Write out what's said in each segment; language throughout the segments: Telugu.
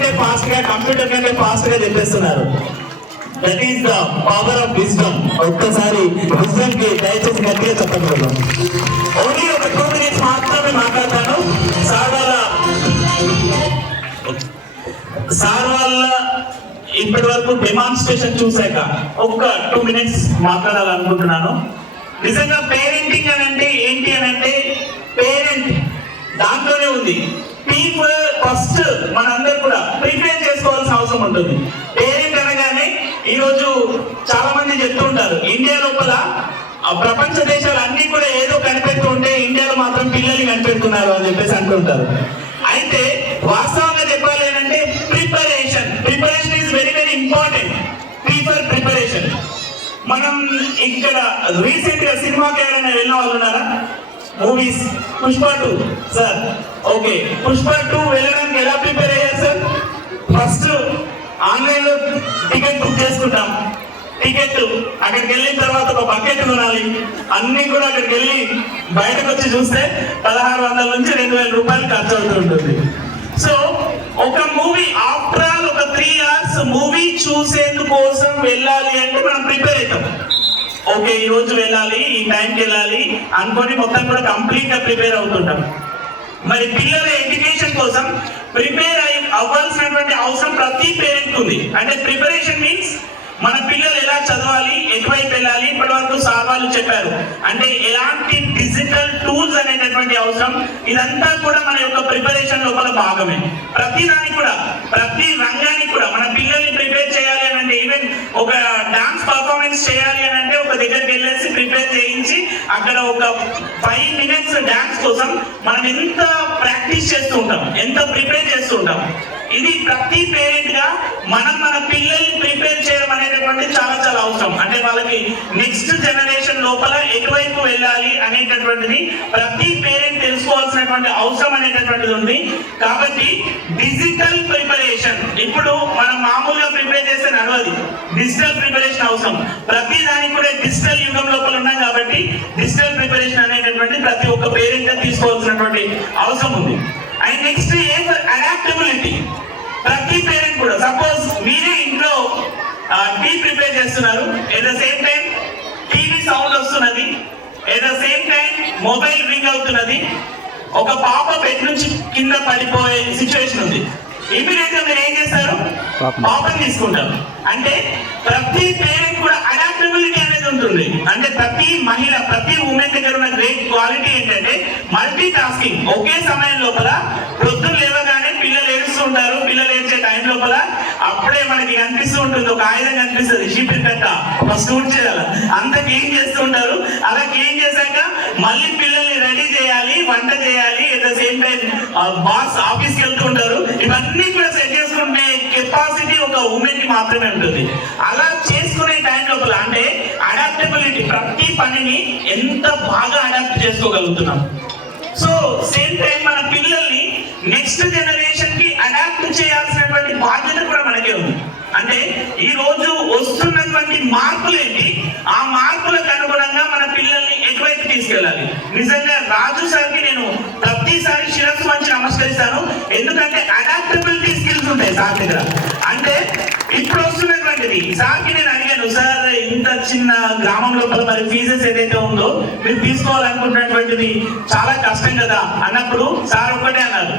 కంటే ఫాస్ట్ గా, కంప్యూటర్ కంటే ఫాస్ట్ గా చెప్పేస్తున్నారు. That is the power of wisdom. ఒక్కసారి విజ్డమ్ కి దయచేసి గట్టిగా చెప్పగలరు. ఓన్లీ ఒక 2 minutes మాత్రమే మాట్లాడతాను. సార్ వాళ్ళ ఇప్పటి వరకు డెమాన్స్ట్రేషన్ చూసాక ఒక్క 2 minutes మాట్లాడాలనుకుంటున్నాను. నిజంగా పేరెంటింగ్ అని అంటే ఏంటి అని అంటే, పేరెంట్ దాంట్లోనే ఉంది. పీపుల్ ఫస్ట్ మనందరూ కూడా ప్రిపేర్ చేసుకోవాల్సిన అవసరం ఉంటుంది. పేరెంట్ అనగానే ఈరోజు చాలా మంది చెప్తూ ఉంటారు, ఇండియా లోపల ప్రపంచ దేశాలు అన్ని కూడా ఏదో కనిపెడుతూ ఉంటే ఇండియాలో మాత్రం పిల్లల్ని కనిపెడుతున్నారు అని చెప్పేసి అంటుంటారు. అయితే వాస్తవంగా చెప్పాలి అంటే preparation is very very important. Preparation. మనం ఇక్కడ రీసెంట్ గా సినిమాకి ఎవరైనా వెళ్ళిన వాళ్ళు ఉన్నారా? Movies Pushpa 2 sir. Okay, Pushpa 2 వెళ్ళడానికి ఎలా ప్రిపేర్ అయ్యారు సార్? ఫస్ట్ ఆన్లైన్ లో టికెట్ బుక్ చేసుకుంటాం. టికెట్ అక్కడికి వెళ్ళిన తర్వాత ఒక బకెట్ కొనాలి. అన్ని కూడా అక్కడికి వెళ్ళి బయటకు వచ్చి చూస్తే 1600 నుంచి 2000 రూపాయలు ఖర్చు అవుతుంటుంది. సో ఒక మూవీ ఆఫ్టర్ ఆల్ ఒక 3 hours మూవీ చూసేందుకోసం వెళ్ళాలి అంటే మనం ప్రిపేర్ అవుతాం. ఓకే, ఈ రోజు వెళ్ళాలి, ఈ టైంకి వెళ్ళాలి అనుకొని మొత్తం కూడా కంప్లీట్ గా ప్రిపేర్ అవుతుంటాం. మరి పిల్లల ఎడ్యుకేషన్ కోసం ప్రిపేర్ అవ్వాల్సినటువంటి అవసరం ప్రతి పేరెంట్ ఉంది. అంటే ప్రిపరేషన్ మీన్స్ మన పిల్లలు ఎలా చదవాలి, ఎటువైపు వెళ్ళాలి. ఇప్పటి వరకు సార్ వాళ్ళు చెప్పారు. అంటే ఎలాంటి డిజిటల్ టూల్స్ అనేటటువంటి అవసరం, ఇదంతా కూడా మన యొక్క ప్రిపరేషన్ లోపల భాగమే. ప్రతి దానికి కూడా, ప్రతి రంగానికి కూడా మన పిల్లల్ని ప్రిపేర్ చేయాలి అని అంటే, ఈవెన్ ఒక డాన్స్ పర్ఫార్మెన్స్ చేయాలి అని అంటే ఒక దగ్గరికి వెళ్ళేసి ప్రిపేర్ చేయించి అక్కడ ఒక 5 minutes డాన్స్ కోసం మనం ఎంత ప్రాక్టీస్ చేస్తూ ఉంటాం, ఎంత ప్రిపేర్ చేస్తూ ఉంటాం. ఇది ప్రతి పేరెంట్ గా మనం మన పిల్లల్ని ప్రిపేర్ చేయడం అనేటటువంటి చాలా చాలా అవసరం. అంటే వాళ్ళకి నెక్స్ట్ జనరేషన్ లోపల ఎటువైపు వెళ్ళాలి అనేటటువంటిది ప్రతి పేరెంట్ తెలుసుకోవాల్సినటువంటి అవసరం అనేటటువంటిది ఉంది. కాబట్టి డిజిటల్ ప్రిపరేషన్ ఇప్పుడు మనం మామూలుగా ప్రిపేర్ చేస్తే నడవది. డిజిటల్ ప్రిపరేషన్ అవసరం. ప్రతి దానికి కూడా డిజిటల్ యుగం లోపల ఉన్నాం కాబట్టి డిజిటల్ ప్రిపరేషన్ అనేటటువంటి ప్రతి ఒక్క పేరెంట్ గా తీసుకోవాల్సినటువంటి అవసరం ఉంది. And next adaptability. ప్రతి పేరెంట్ కూడా, సపోజ్ మీరే ఇంట్లో టీ ప్రిపేర్ చేస్తున్నారు, at the same time TV sound వస్తున్నది, at the same time mobile ring అవుతున్నది, ఒక పాప బెడ్ నుంచి కింద పడిపోయే సిచ్యువేషన్ ఉంది. ఇమీడియట్ గా మీరు ఏం చేస్తారు? పాపని తీసుకుంటారు. అంటే ప్రతి పేరెంట్ కూడా అడాప్టబిలిటీ అనేది ఉంటుంది. అంటే ప్రతి మహిళ, ప్రతి ఉమెన్ దగ్గర ఉన్న గ్రేట్ క్వాలిటీ ఏంటంటే మల్టీ టాస్కింగ్. ఒకే సమయం లోపల పొద్దున్న లేవగానే పిల్లలు ఏడుస్తూ ఉంటారు. పిల్లలు ఏడ్చే టైం లోపల అప్పుడే మనకి కనిపిస్తూ ఉంటుంది, ఒక ఆయుధం కనిపిస్తుంది, షీపిన్ కట్ట ఫస్ట్ ఊడ్ చేయాలి, అంత క్లీన్ చేస్తూ ఉంటారు. అలా క్లీన్ చేశాక మళ్ళీ పిల్లల్ని రెడీ చేయాలి, వంట చేయాలి, at the same time boss ఆఫీస్కి వెళ్తూ ఉంటారు. ఇవన్నీ కూడా సెట్ చేసుకునే కెపాసిటీ ఒక ఉమెన్ కి మాత్రమే ఉంటుంది. అలా చేసుకునే టైం లోపల అంటే అడాప్టబిలిటీ, ప్రతి పనిని ఎంత బాగా అడాప్ట్ చేసుకోగలుగుతున్నాం. సో సేమ్ టైం మన పిల్లల్ని నెక్స్ట్ జనరేషన్ కి అడాప్ట్ చేయాల్సినటువంటి బాధ్యత కూడా మనకే ఉంది. అంటే ఈ రోజు వస్తున్నటువంటి మార్పులు ఏంటి, ఆ మార్పులకు అనుగుణంగా మన పిల్లల్ని ఎటువైపు తీసుకెళ్ళాలి. నిజంగా రాజు సార్కి నేను ప్రతిసారి శిరస్సు మంచి నమస్కరిస్తాను. ఎందుకంటే అడాప్టబిలిటీ స్కిల్స్ ఉంటాయి సార్ దగ్గర. అంటే ఇప్పుడు వస్తున్నటువంటిది సార్కి నేను అడిగాను, సార్ ఇంత చిన్న గ్రామం లోపల మరి ఫీజెస్ ఏదైతే ఉందో మీరు తీసుకోవాలనుకున్నటువంటిది చాలా కష్టం కదా అన్నప్పుడు సార్ ఒక్కటే అన్నారు,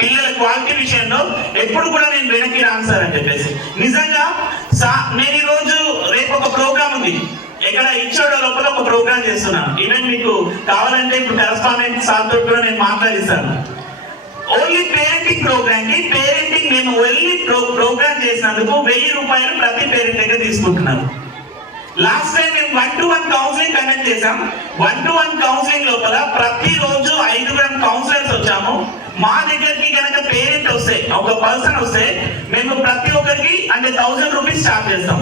పిల్లల క్వాలిటీ విషయంలో ఎప్పుడు కూడా నేను వెనక్కి రాను సార్ అని చెప్పేసి. నిజంగా నేను ఈ రోజు రేపు ఒక ప్రోగ్రామ్ ఉంది, ఇక్కడ ఇచ్చోడ లోపల ఒక ప్రోగ్రామ్ చేస్తున్నాను. ఈవెన్ మీకు కావాలంటే ఇప్పుడు కరెస్పాండెంట్ సార్ తో కూడా నేను మాట్లాడిస్తాను. ఓన్లీ పేరెంటింగ్ ప్రోగ్రామ్ కి మేము వెళ్ళి ప్రోగ్రామ్ చేసినందుకు 1000 రూపాయలు ప్రతి పేరెంట్ దగ్గర తీసుకుంటున్నాను. లాస్ట్ టైం మేము 1-to-1 కౌన్సిలింగ్ కండక్ట్ చేసాం. 1-to-1 కౌన్సిలింగ్ లోపల ప్రతిరోజు 5 కౌన్సిలర్స్ వచ్చాము. మా దగ్గరికి కనుక పేరెంట్ వస్తే, ఒక పర్సన్ వస్తే మేము ప్రతి ఒక్కరికి అంటే 1000 రూపీస్ చార్జ్ చేస్తాం.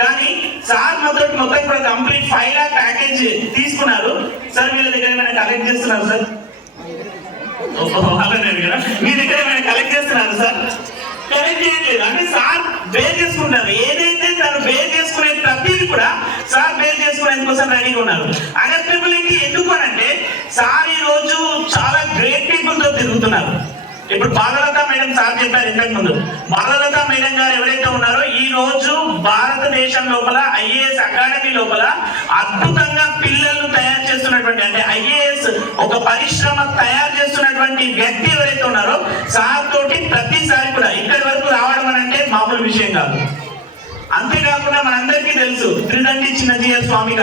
కానీ సార్ మొత్తం కూడా కంప్లీట్ 5 lakh ప్యాకేజ్ తీసుకున్నారు. సార్ వీళ్ళ దగ్గర ఏమైనా కలెక్ట్ చేస్తున్నారు సార్? మీ దగ్గర ఏమైనా కలెక్ట్ చేస్తున్నారు సార్? కలెక్ట్ చేయట్లేదు. అంటే సార్ బేర్ చేసుకుంటారు. ఏదైతే తను బేర్ చేసుకునే ప్రతిదీ కూడా సార్ బేర్ చేసుకునేందుకోసం రెడీగా ఉన్నారు. అడాప్టబిలిటీ ఎందుకు అనంటే సార్ ఈ రోజు చాలా గ్రేట్ పీపుల్ తో తిరుగుతున్నారు. ఇప్పుడు బాలలత మేడం సార్ చెప్పారు ఇంతకు ముందు. బాలలత మేడం గారు ఎవరైతే ఉన్నారో ఈ రోజు భారతదేశం లోపల ఐఏఎస్ అకాడమీ లోపల అద్భుతంగా పిల్లలను తయారు చేస్తున్నటువంటి, అంటే ఐఏఎస్ ఒక పరిశ్రమ తయారు చేస్తున్నటువంటి వ్యక్తి ఎవరైతే ఉన్నారో సార్ తోటి ప్రతిసారి కూడా ఇక్కడి వరకు రావడం అని అంటే మామూలు విషయం కాదు. అంతేకాకుండా మనందరికీ తెలుసు త్రిదండి చిన్నజీయ స్వామి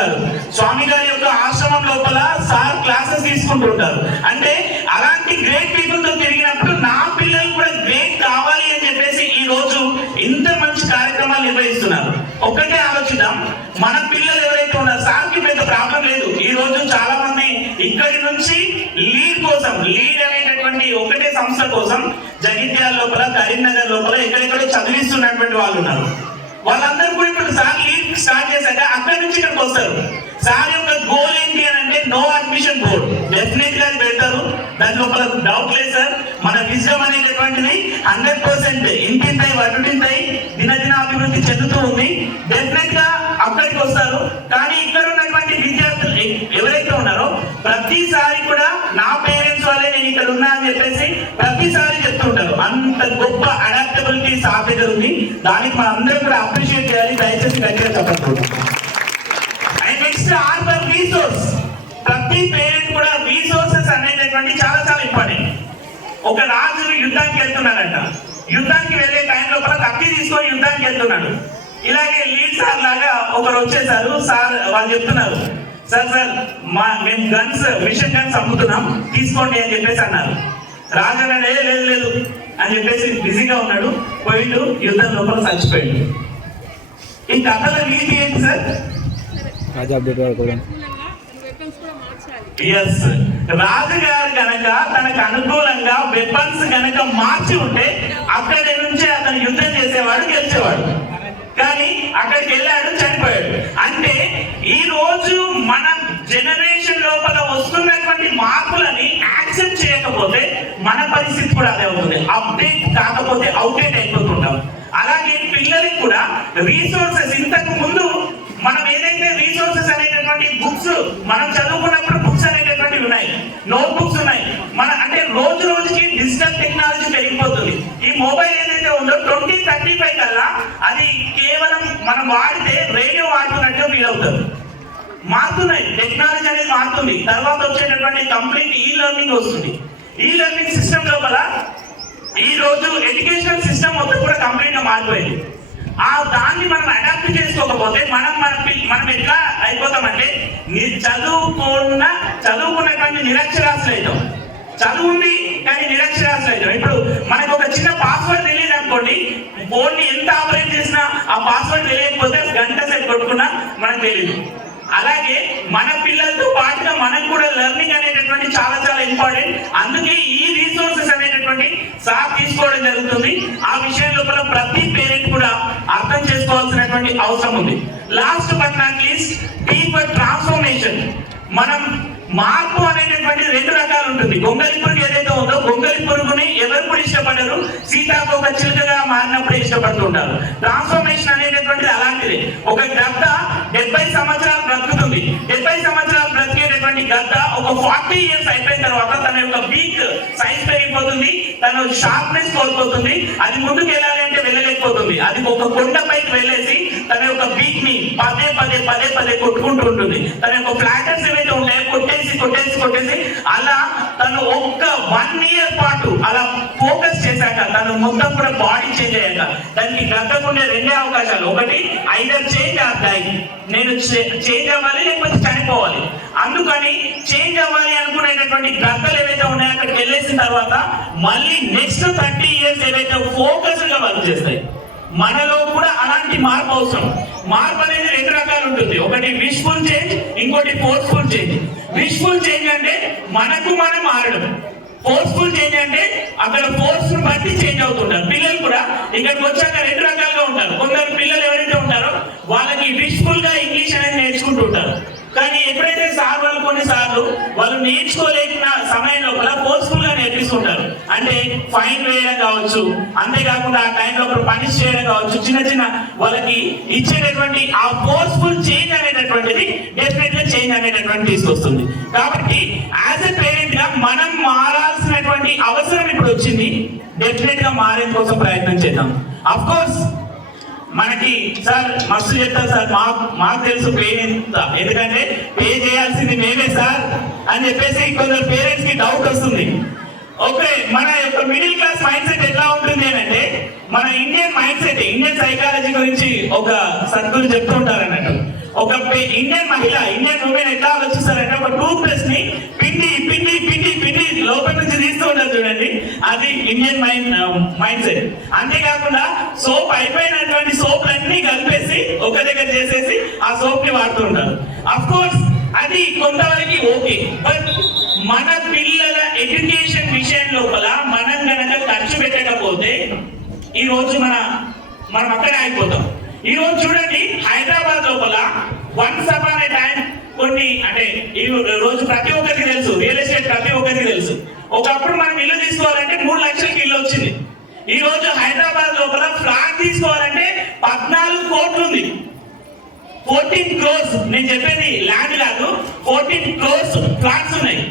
గారి యొక్క ఆశ్రమం లోపల సార్ క్లాసెస్ తీసుకుంటుంటారు. అంటే అలాంటి గ్రేట్ పీపుల్ తో తిరిగినప్పుడు నా పిల్లలు కూడా గ్రేట్ కావాలి అని చెప్పేసి ఈ రోజు ఇంత మంచి కార్యక్రమాలు నిర్వహిస్తున్నారు. ఒక్కటే ఆలోచిద్దాం, మన పిల్లలు ఎవరైతే ఉన్నారు సార్కి పెద్ద ప్రాబ్లం లేదు. ఈ రోజు చాలా మంది ఇక్కడి నుంచి లీడ్ అనేటటువంటి ఒకటే సంస్థ కోసం జగిత్యాల లోపల, కరీంనగర్ లోపల ఎక్కడెక్కడో చదివిస్తున్నటువంటి వాళ్ళు ఉన్నారు. వాళ్ళందరూ కూడా ఇప్పుడు సార్ లీడ్ స్టార్ట్ చేశాక అక్కడి నుంచి ఇక్కడికి వస్తారు. సార్ యొక్క గోల్ ఏంటి అని అంటే నో అడ్మిషన్ బోర్డ్ డెఫినెట్ గా పెడతారు. దాని లోపల డౌట్ లేదు సార్. మన విజయం అనేటటువంటిది 100% ఇంటింటాయి వడ్డుంటాయి దినదిన అభివృద్ధి చెందుతూ ఉంది. డెఫినెట్ గా అక్కడికి వస్తారు. కానీ ఇక్కడ ఉన్నటువంటి విద్యార్థులు ఎవరైతే ఉన్నారో ప్రతిసారి కూడా నా పేరెంట్స్ వాళ్ళే నేను ఇక్కడ ఉన్నా అని చెప్పేసి ప్రతిసారి చెప్తుంటారు. అంత గొప్ప అడాప్టబిలిటీ సార్ దగ్గర ఉంది. దానికి మనం అందరూ కూడా అప్రిషియేట్ చేయాలి. దయచేసి గట్టిగా చెప్పండి. And next are the resource. ప్రతి పేరెంట్ కూడా రీసోర్సెస్ అనేటటువంటి చాలా చాలా ఇంపార్టెంట్. ఒక రాజు యుద్ధానికి వెళ్తున్నాడంట. యుద్ధానికి వెళ్ళే టైం లోపల కత్తి తీసుకొని యుద్ధానికి వెళ్తున్నాడు. ఇలాగే లీడ్ సార్ లాగా ఒకరు వచ్చేసారు. సార్ వాళ్ళు చెప్తున్నారు, సార్ మేము మిషన్ గన్స్ అమ్ముతున్నాం తీసుకోండి అని చెప్పేసి అన్నారు. రాజు అన్నాడు లేదు అని చెప్పేసి బిజీగా ఉన్నాడు. పోయిండు, యుద్ధం లోపల చచ్చిపోయిండు. ఈ కథల నీతి ఏంటి సార్? రాజుగారు గనక తనకు అనుకూలంగా వెపన్స్ గనక మార్చి ఉంటే అక్కడి నుంచి అతను యుద్ధం చేసేవాడు, గెలిచేవాడు. కానీ అక్కడికి వెళ్ళాడు, చనిపోయాడు. అంటే ఈ రోజు మన జనరేషన్ లోపల వస్తున్నటువంటి మార్పులని యాక్సెప్ట్ చేయకపోతే మన పరిస్థితి కూడా అదే అవుతుంది. అప్డేట్ కాకపోతే అవుట్డేట్ అయిపోతుంటాం. అలాగే పిల్లలకి కూడా రీసోర్సెస్, ఇంతకు ముందు మనం ఏదైతే రీసోర్సెస్ అనేటటువంటి బుక్స్ మనం చదువుకున్నప్పుడు బుక్స్ అనేటటువంటివి ఉన్నాయి, నోట్ బుక్స్ ఉన్నాయి. అంటే రోజు రోజుకి డిజిటల్ టెక్నాలజీ పెరిగిపోతుంది. ఈ మొబైల్ ఏదైతే ఉందో 2035 కల్లా అది కేవలం మనం వాడితే రేడియో వాడుతున్నట్టు ఫీల్ అవుతుంది. మారుతున్నాయి, టెక్నాలజీ అనేది మారుతుంది. తర్వాత వచ్చేటటువంటి కంప్లీట్ ఈ లెర్నింగ్ వస్తుంది. ఈ లెర్నింగ్ సిస్టమ్ లోపల ఈ రోజు ఎడ్యుకేషనల్ సిస్టమ్ మొత్తం కూడా కంప్లీట్ గా మారిపోయింది. దాన్ని మనం అడాప్ట్ చేసుకోకపోతే మనం ఎట్లా అయిపోతామంటే చదువుకున్నటువంటి నిరక్షరాస్యులు అవుతాం. చదువుంది కానీ నిరక్షరాస్యులు అవుతాం. ఇప్పుడు మనకు ఒక చిన్న పాస్వర్డ్ తెలియదు అనుకోండి, ఫోన్ ని ఎంత ఆపరేట్ చేసినా ఆ పాస్వర్డ్ తెలియకపోతే గంట సేపు కొట్టుకున్నా మనకు తెలియదు. అలాగే మన పిల్లలతో పాటుగా మనకు కూడా లెర్నింగ్ అనేటటువంటి చాలా చాలా ఇంపార్టెంట్. అందుకే ఈ రీసోర్సెస్ అనేటటువంటి సార్ తీసుకోవడం జరుగుతుంది. ఆ విషయం లోపల ప్రతి పేరెంట్ కూడా అర్థం చేసుకోవాల్సినటువంటి అవసరం ఉంది. Last but not least deeper transformation. మనం మార్పు అనేటటువంటి 2 రకాలు ఉంటుంది. గొంగలి పురుగు ఏదైతే ఉందో గొంగలి పురుగుని ఎవరు కూడా ఇష్టపడరు, సీతాకోక చిలుకగా మారినప్పుడు ఇష్టపడుతుంటారు. ట్రాన్స్ఫర్మేషన్ అనేటటువంటిది అలాంటిది. ఒక గద్ద 70 సంవత్సరాలు బ్రతుకుతుంది. 70 సంవత్సరాలు బ్రతికేటటువంటి గద్ద ఒక 40 years అయిపోయిన తర్వాత తన యొక్క బీక్ సైజ్ పెరిగిపోతుంది, తన షార్ప్నెస్ కోల్పోతుంది. అది ముందుకు వెళ్ళాలి అంటే వెళ్ళలేకపోతుంది. అది ఒక కొండపైకి వెళ్ళేసి తన యొక్క బీక్ ని పదే కొట్టుకుంటూ ఉంటుంది. తన యొక్క ఫ్లాటర్స్ ఏవైతే ఉంటాయో కొట్టేసి అలా తను ఒక్క 1 year పాటు అలా ఫోకస్ చేశాక తను మొత్తం కూడా బాడీ చేంజ్ అయ్యాక దానికి గద్దకుండే 2 అవకాశాలు. ఒకటి ఐదర్ చేంజ్ ఆర్ డై. నేను చేంజ్ అవ్వాలి లేకపోతే చనిపోవాలి. అందుకని చేంజ్ అవ్వాలి అనుకునేటటువంటి గద్దలు ఏవైతే ఉన్నాయో అక్కడికి వెళ్ళేసిన తర్వాత మళ్ళీ నెక్స్ట్ 30 years ఏవైతే ఫోకస్ గా వర్క్ చేస్తాయి. మనలో కూడా అలాంటి మార్పు అవసరం. మార్పు అనేది 2 రకాలు ఉంటుంది. ఒకటి విష్ఫుల్ చేంజ్, ఇంకోటి ఫోర్స్ఫుల్ చేంజ్. విష్ఫుల్ చేంజ్ అంటే మనకు మనం మారడం. ఫోర్స్ఫుల్ చేంజ్ అంటే అక్కడ ఫోర్స్ ను బట్టి చేంజ్ అవుతుంటారు. పిల్లలు కూడా ఇక్కడికి వచ్చాక 2 రకాలుగా ఉంటారు. కొందరు పిల్లలు ఎవరైతే ఉంటారో వాళ్ళకి విష్ఫుల్ గా ఇంగ్లీష్ అనేది నేర్చుకుంటూ ఉంటారు. కానీ ఎప్పుడైతే సార్ వాళ్ళు కొన్నిసార్లు వాళ్ళు నేర్చుకోలేని సమయం లోపల ఫోర్స్ఫుల్ గా నేర్పిస్తుంటారు. అంటే ఫైన్ వేయడం కావచ్చు, అంతేకాకుండా ఆ టైం లోపల పనిష్ చేయడం కావచ్చు, చిన్న వాళ్ళకి ఇచ్చేటటువంటి ఆ ఫోర్స్ఫుల్ చేంజ్ అనేటటువంటిది డెఫినెట్ గా చేంజ్ అనేటటువంటి తీసుకొస్తుంది. కాబట్టి యాజ్ ఎ పేరెంట్ గా మనం మారాల్సినటువంటి అనేటటువంటి అవసరం ఇప్పుడు వచ్చింది. డెఫినెట్ గా మారే కోసం ప్రయత్నం చేద్దాం. అఫ్ కోర్స్ మనకి సార్ మస్తు చెప్తారు సార్, మాకు తెలుసు పే ఎంత, ఎందుకంటే పే చేయాల్సింది మేమే సార్ అని చెప్పేసి కొందరు పేరెంట్స్ కి డౌట్ వస్తుంది. ఓకే, మన యొక్క మిడిల్ క్లాస్ మైండ్ సెట్ ఎట్లా ఉంటుంది అంటే, మన Indian mind set, Indian psychology గురించి ఒక సద్గురు చెప్తుంటారు అన్నట్టు. ఒక ఇండియన్ మహిళ, ఇండియన్ ఉమెన్ ఎట్లా ఆలోచిస్తారంటే, ఒక టూత్ పేస్ట్ ని పిండి పిండి పిండి పిండి లోపల నుంచి తీస్తూ ఉంటారు చూడండి, అది ఇండియన్ మైండ్ సెట్. అంతేకాకుండా సోప్ అయిపోయినటువంటి సోప్ అన్ని కలిపేసి ఒక దగ్గర చేసేసి ఆ సోప్ ని వాడుతూ ఉంటారు. అఫ్ కోర్స్ అది కొంతవరకు ఓకే, బట్ మన పిల్లల ఎడ్యుకేషన్ విషయం లోపల మనం గనక ఖర్చు పెట్టకపోతే ఈ రోజు మనం అక్కడే అయిపోతాం. ఈ రోజు చూడండి, హైదరాబాద్ లోపల వన్స్ అపాన్ ఏ టైం కొన్ని, అంటే ఈ రోజు ప్రతి ఒక్కరికి తెలుసు, రియల్ ఎస్టేట్ ప్రతి ఒక్కరికి తెలుసు. ఒకప్పుడు మనం ఇల్లు తీసుకోవాలంటే 3 లక్షలకి ఇల్లు వచ్చింది. ఈ రోజు హైదరాబాద్ లోపల ఫ్లాట్ తీసుకోవాలంటే 14 కోట్లు ఉంది. 14 crores, నేను చెప్పేది ల్యాండ్ కాదు, 14 crores ఫ్లాట్స్ ఉన్నాయి.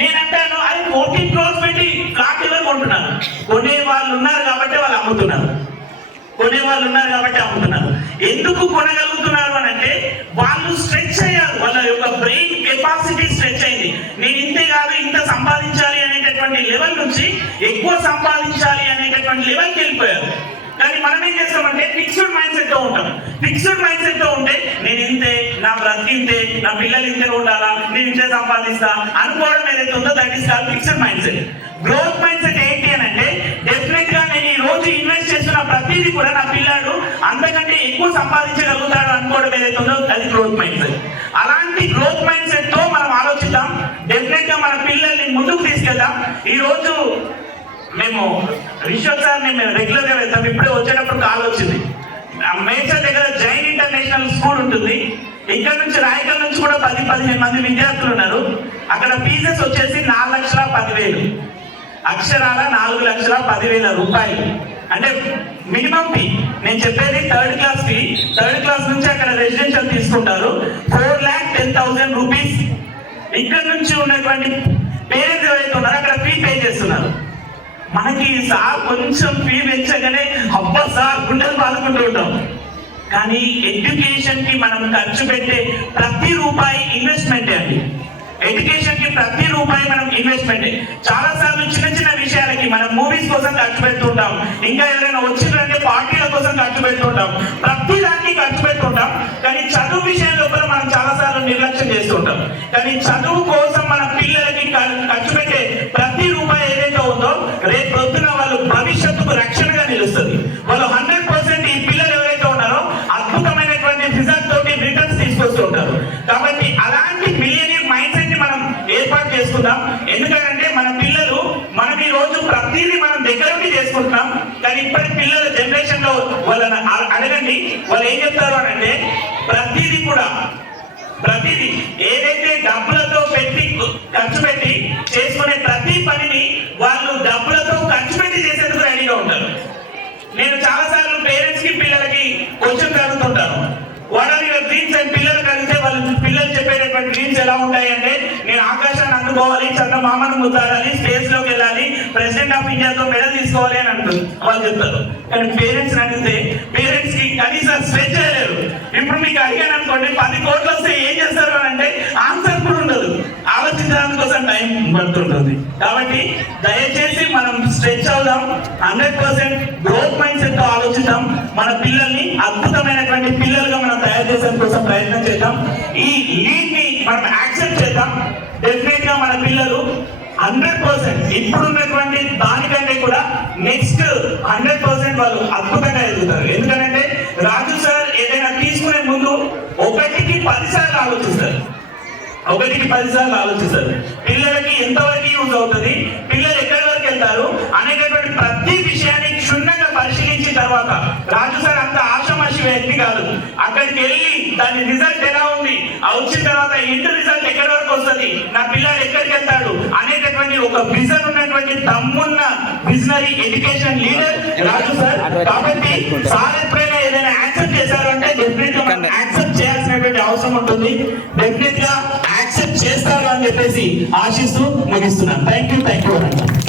నేను అంటాను, అది 14 crores పెట్టి ఫ్లాట్ ఎవరు కొంటున్నారు? కొనే వాళ్ళు ఉన్నారు కాబట్టి వాళ్ళు అమ్ముతున్నారు. ఎందుకు కొనగలుగుతున్నారు అని అంటే, వాళ్ళు స్ట్రెచ్ అయ్యారు, వాళ్ళ యొక్క బ్రెయిన్ కెపాసిటీ స్ట్రెచ్ అయింది. నేను ఇంతే కాదు, ఇంత సంపాదించాలి అనేటటువంటి లెవెల్ నుంచి ఎక్కువ సంపాదించాలి అనేటటువంటి లెవెల్కి వెళ్ళిపోయారు. కానీ మనం ఏం చేస్తామంటే ఫిక్స్డ్ మైండ్ సెట్ తో ఉంటాం. ఫిక్స్డ్ మైండ్ సెట్ తో ఉంటే నేను ఇంతే, నా బ్రతికి ఇంతే, నా పిల్లలు ఇంతే ఉండాలా, నేను ఇంతే సంపాదిస్తా అనుకోవడం ఏదైతే ఉందో that is called fixed mind set. Growth mind set ఏంటి అని అంటే, డెఫినెట్ గా నేను ఈ రోజు ఇన్వెస్ట్ చేస్తున్న ప్రతిదీ కూడా నా పిల్లాడు అంతకంటే ఎక్కువ సంపాదించగలుగుతాడు అనుకోవడం ఏదైతే ఉందో అది గ్రోత్ మైండ్ సెట్. అలాంటి గ్రోత్ మైండ్ సెట్ తో మనం ఆలోచిద్దాం. డెఫినెట్ గా మన పిల్లల్ని ముందుకు తీసుకెళ్దాం. ఈ రోజు మేము రిషబ్ సార్ మేము రెగ్యులర్ గా వెళ్తాం. ఇప్పుడే వచ్చేటప్పుడు కాల్ వచ్చింది, మేడ్చల్ దగ్గర జైన్ ఇంటర్నేషనల్ స్కూల్ ఉంటుంది, ఇక్కడ నుంచి రాయకల్ నుంచి కూడా 10-15 మంది విద్యార్థులు ఉన్నారు. అక్కడ ఫీజెస్ వచ్చేసి 4,10,000, అక్షరాల 4,10,000 రూపాయలు. అంటే మినిమం ఫీ. నేను చెప్పేది third class fee. Third class నుంచి అక్కడ రెసిడెన్షియల్ తీసుకుంటారు 4,10,000 రూపీస్. ఇక్కడ నుంచి ఉన్నటువంటి పేరెంట్స్ ఎవరైతే ఉన్నారో అక్కడ ఫీ పే చేస్తున్నారు. మనకి సార్ కొంచెం ఫీ పెంచగానే అబ్బా సార్ గుండెలు బాదుకుంటూ ఉంటాం. కానీ ఎడ్యుకేషన్ కి మనం ఖర్చు పెట్టే ప్రతి రూపాయి ఇన్వెస్ట్మెంటే అండి. ఎడ్యుకేషన్ కి ప్రతి రూపాయి మనం ఇన్వెస్ట్మెంట్. చాలా సార్లు చిన్న చిన్న విషయాలకి మనం మూవీస్ కోసం ఖర్చు పెడుతుంటాం, ఇంకా ఎవరైనా వచ్చిందంటే పార్టీల కోసం ఖర్చు పెడుతుంటాం, ప్రతి దానికి ఖర్చు పెడుతుంటాం. కానీ చదువు విషయం లోపల మనం చాలా సార్లు నిర్లక్ష్యం చేస్తుంటాం. కానీ చదువు కోసం మన పిల్లలకి ఖర్చు పెట్టే ప్రతి రూపాయి ఏదైతే ఉందో రేపు పొద్దున వాళ్ళు భవిష్యత్తుకు రక్షణగా నిలుస్తుంది. వాళ్ళు 100% ఈ పిల్లలు ఎవరైతే ఉన్నారో అద్భుతమైనటువంటి రిజల్ట్ తోటి రిటర్న్స్ తీసుకొస్తూ ఉంటారు. కాబట్టి అలాంటి మిలియనీర్ మైండ్ సెట్ ని మనం ఏర్పాటు చేసుకుందాం. ఎందుకంటే మన పిల్లలు, మనం ఈ రోజు ప్రతిదీ మనం దగ్గరుండి చేసుకుంటున్నాం. కానీ ఇప్పటి పిల్లల జనరేషన్ లో వాళ్ళని అడగండి, వాళ్ళు ఏం చెప్తారు అని అంటే, ప్రతిదీ ఏదైతే డబ్బులతో పెట్టి ఖర్చు పెట్టి చేసుకునే ప్రతి పనిని వాళ్ళు డబ్బులతో ఖర్చు పెట్టి చేసేందుకు రెడీగా ఉంటారు. నేను చాలా సార్లు పేరెంట్స్ కి పిల్లలకి క్వశ్చన్ అడుగుతుంటాను, వాట్ ఆర్ యువర్ డ్రీమ్స్ అని పిల్లలకు అడిగితే పిల్లలు చెప్పేటటువంటి డ్రీమ్స్ ఎలా ఉంటాయి అంటే, నేను ఆకాశాన్ని అందుకోవాలి, చంద్రమామను ముద్దాడాలి, స్పేస్ లోకి వెళ్ళాలి, ప్రెసిడెంట్ ఆఫ్ ఇండియాతో మెడల్ తీసుకోవాలి అని అంటుంది వాళ్ళు చెప్తారు. కానీ పేరెంట్స్ అడిగితే పేరెంట్స్ కి కనీసం స్ట్రెచ్ చేయలేరు. ఇప్పుడు మీకు అడిగాను అనుకోండి 10 కోట్లు వస్తే ఏం చేస్తారు అని అంటే ఆన్సర్ కూడా ఉండదు, ఆలోచించడానికి కోసం టైం పడుతుంటుంది. కాబట్టి దయచేసి మనం స్ట్రెచ్ అవుదాం, 100% గ్రోత్ మైండ్ సెట్ తో ఆలోచిద్దాం. మన పిల్లల్ని అద్భుతమైనటువంటి పిల్లలుగా మనం తయారు చేసే కోసం ప్రయత్నం చేద్దాం. ఈ లీడ్ ని మనం యాక్సెప్ట్ చేద్దాం. డెఫినెట్ గా మన పిల్లలు 100% ఇప్పుడున్నటువంటి దానికంటే కూడా నెక్స్ట్ 100% వాళ్ళు అద్భుతంగా ఎదుగుతారు. ఎందుకంటే రాజు సార్ ఏదైనా తీసుకునే ముందు 1కి 10 సార్లు ఆలోచిస్తారు. పిల్లలకి ఎంతవరకు యూజ్ అవుతుంది, పిల్లలు ఎక్కడి వరకు వెళ్తారు అనేటటువంటి ప్రతి విషయాన్ని క్షుణ్ణంగా పరిశీలించిన తర్వాత, రాజు సార్ అంత ఆషామాషి వ్యక్తి కాదు, అక్కడికి వెళ్ళి దాని రిజల్ట్ ఎలా ఉంది, వచ్చిన తర్వాత ఇంటి రిజల్ట్ ఎక్కడి వరకు వస్తుంది, నా పిల్లలు ఎక్కడికి వెళ్తాడు అనేటటువంటి ఒక విజన్ ఉన్నటువంటి దమ్మున్న విజనరీ ఎడ్యుకేషన్ లీడర్ రాజు సార్. కాబట్టి సార్ ఎప్పుడైనా ఏదైనా యాక్సెప్ట్ చేశారు అంటే డెఫినెట్ గా యాక్సెప్ట్ చేయాల్సినటువంటి అవసరం ఉంటుంది. డెఫినెట్ గా యాక్సెప్ట్ చేస్తారు అని చెప్పేసి ఆశిస్తూ ముగిస్తున్నాను. థ్యాంక్ యూ అనండి.